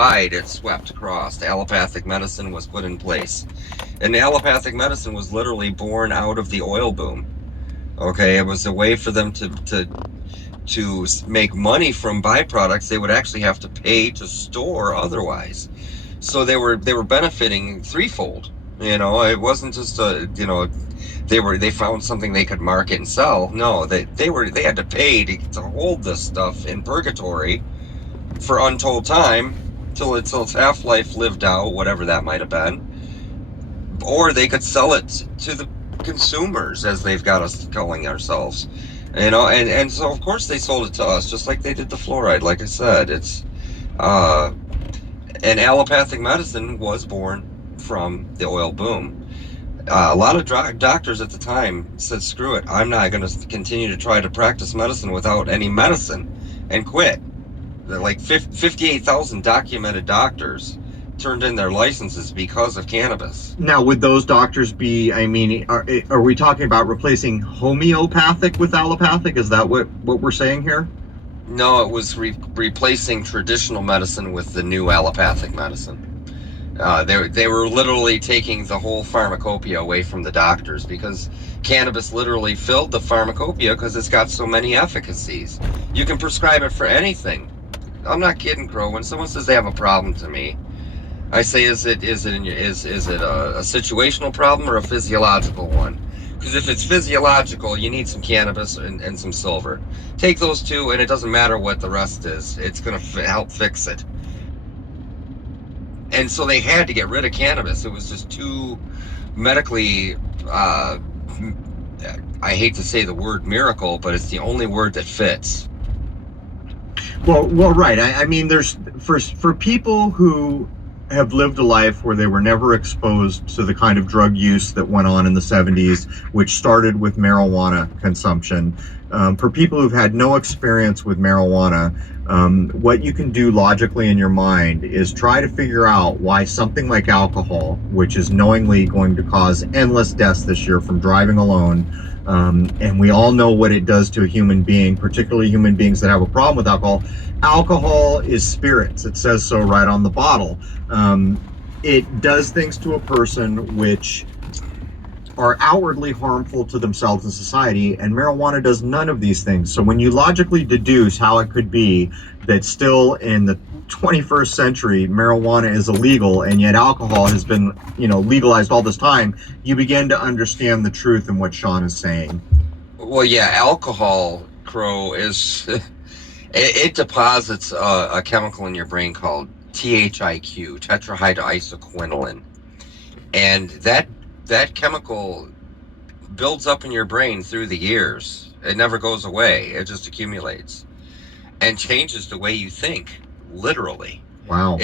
tide, it swept across. Allopathic medicine was put in place. And allopathic medicine was literally born out of the oil boom. Okay, it was a way for them to make money from byproducts they would actually have to pay to store otherwise. So they were benefiting threefold. It wasn't just they found something they could market and sell. No, they had to pay to hold this stuff in purgatory for untold time till its half life lived out, whatever that might have been, or they could sell it to the consumers, as they've got us calling ourselves. And so of course they sold it to us, just like they did the fluoride. Like I said, it's uh, and allopathic medicine was born from the oil boom. A lot of doctors at the time said, "Screw it! I'm not going to continue to try to practice medicine without any medicine," and quit. Like 58,000 documented doctors turned in their licenses because of cannabis. Now, would those doctors be, I mean, are we talking about replacing homeopathic with allopathic? Is that what we're saying here? No, it was replacing traditional medicine with the new allopathic medicine. They were literally taking the whole pharmacopoeia away from the doctors, because cannabis literally filled the pharmacopoeia because it's got so many efficacies. You can prescribe it for anything. I'm not kidding, Crow. When someone says they have a problem to me, I say, is it a situational problem or a physiological one? Because if it's physiological, you need some cannabis and some silver. Take those two, and it doesn't matter what the rest is. It's going to help fix it. And so they had to get rid of cannabis. It was just too medically. I hate to say the word miracle, but it's the only word that fits. Well, right. I mean, there's for people who have lived a life where they were never exposed to the kind of drug use that went on in the 70s, which started with marijuana consumption. For people who've had no experience with marijuana, what you can do logically in your mind is try to figure out why something like alcohol, which is knowingly going to cause endless deaths this year from driving alone, and we all know what it does to a human being, particularly human beings that have a problem with alcohol. Alcohol is spirits. It says so right on the bottle. It does things to a person which are outwardly harmful to themselves and society, and marijuana does none of these things. So when you logically deduce how it could be that still in the 21st century marijuana is illegal and yet alcohol has been legalized all this time, you begin to understand the truth in what Sean is saying. Well, yeah, alcohol, Crow, is it deposits a chemical in your brain called THIQ, tetrahydroisoquinoline, and that chemical builds up in your brain through the years. It never goes away. It just accumulates and changes the way you think, literally. Wow.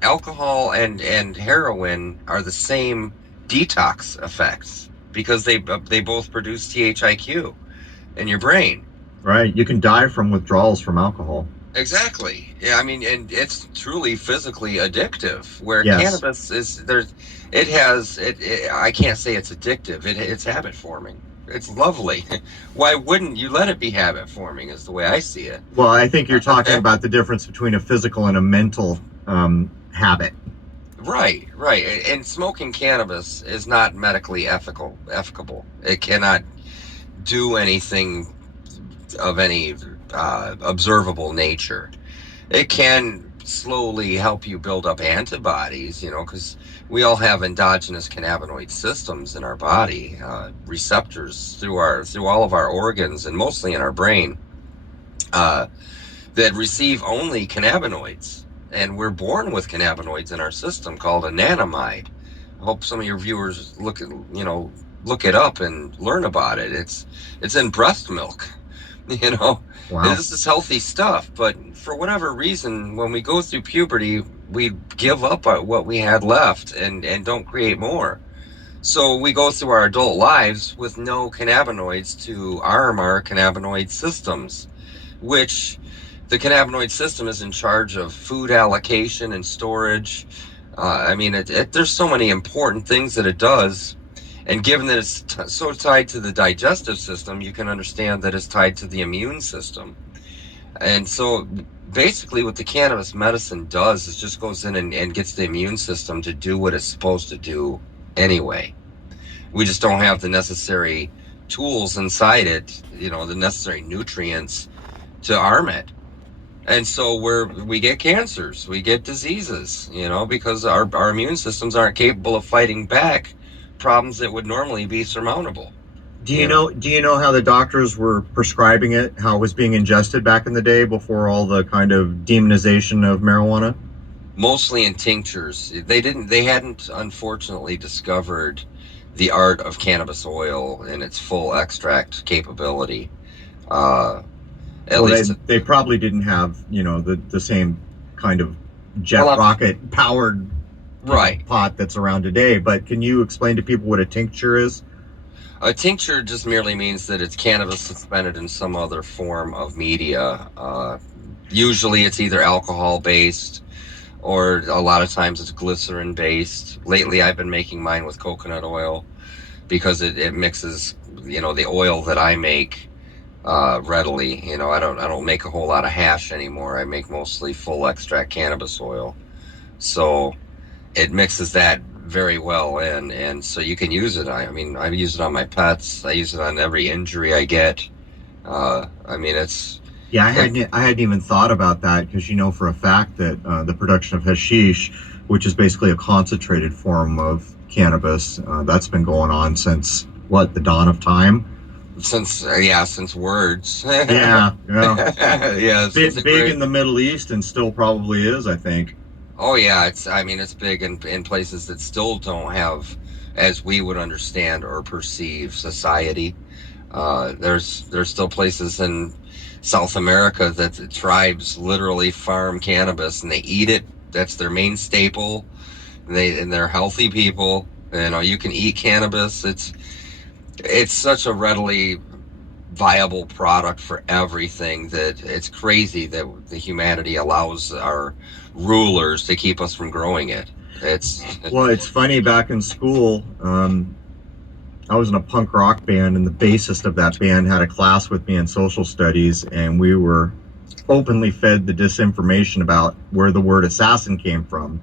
Alcohol and heroin are the same detox effects, because they both produce THIQ in your brain. Right. You can die from withdrawals from alcohol. Exactly. Yeah, I mean, and it's truly physically addictive. Where Yes. cannabis is, it has it. I can't say it's addictive. It's habit forming. It's lovely. Why wouldn't you let it be habit forming? Is the way I see it. Well, I think you're talking about the difference between a physical and a mental habit. Right, right. And smoking cannabis is not medically ethical. It cannot do anything of any observable nature. It can slowly help you build up antibodies, because we all have endogenous cannabinoid systems in our body, receptors through all of our organs, and mostly in our brain, uh, that receive only cannabinoids. And we're born with cannabinoids in our system called a anandamide. I hope some of your viewers look it up and learn about it. It's in breast milk. you know Wow. this is healthy stuff, but for whatever reason, when we go through puberty, we give up what we had left and don't create more. So we go through our adult lives with no cannabinoids to arm our cannabinoid systems, which the cannabinoid system is in charge of food allocation and storage. I mean, there's so many important things that it does. And given that it's so tied to the digestive system, you can understand that it's tied to the immune system. And so basically what the cannabis medicine does is just goes in and gets the immune system to do what it's supposed to do anyway. We just don't have the necessary tools inside it, the necessary nutrients to arm it. And so we get cancers, we get diseases, because our immune systems aren't capable of fighting back problems that would normally be surmountable. Do you know how the doctors were prescribing it, how it was being ingested back in the day before all the kind of demonization of marijuana? Mostly in tinctures. They hadn't unfortunately discovered the art of cannabis oil and its full extract capability. At Well, least, they probably didn't have, the same kind of jet well, rocket powered, right. pot that's around today. But can you explain to people what a tincture is? A tincture just merely means that it's cannabis suspended in some other form of media. Usually it's either alcohol based, or a lot of times it's glycerin based. Lately I've been making mine with coconut oil because it mixes, the oil that I make readily. I don't make a whole lot of hash anymore. I make mostly full extract cannabis oil. So it mixes that very well in, and so you can use it. I mean, I use it on my pets. I use it on every injury I get. I mean, Yeah, it, I hadn't even thought about that because you know for a fact that the production of hashish, which is basically a concentrated form of cannabis, that's been going on since what, the dawn of time. since words. Yeah, yeah. Yeah, since the Big great. in the Middle East and still probably is, I think. Oh yeah, it's big in places that still don't have, as we would understand or perceive, society. There's still places in South America that the tribes literally farm cannabis and they eat it. That's their main staple. And they're healthy people. You can eat cannabis. It's such a readily viable product for everything that it's crazy that the humanity allows our rulers to keep us from growing it. It's Well, it's funny. Back in school, I was in a punk rock band, and the bassist of that band had a class with me in social studies, and we were openly fed the disinformation about where the word assassin came from.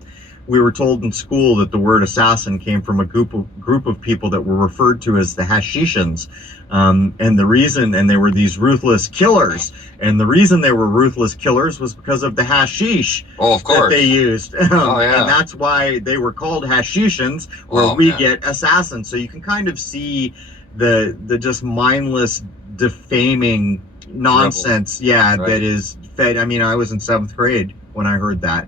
We were told in school that the word assassin came from a group of people that were referred to as the Hashishans. And they were these ruthless killers. And the reason they were ruthless killers was because of the hashish oh, of that they course. used. Oh And yeah. that's why they were called Hashishans, where Oh we yeah. get assassins. So you can kind of see the just mindless defaming Dribble. nonsense, yeah, that Right. is fed. I mean, I was in seventh grade when I heard that.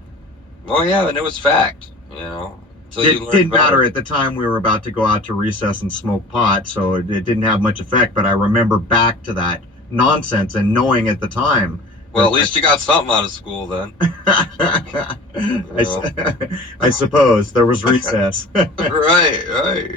Oh yeah, and it was fact. Until you learn Didn't matter better. at the time. We were about to go out to recess and smoke pot, so it didn't have much effect. But I remember back to that nonsense and knowing at the time Well, that, at least you got something out of school then. You I, know. I suppose there was recess. Right. Right.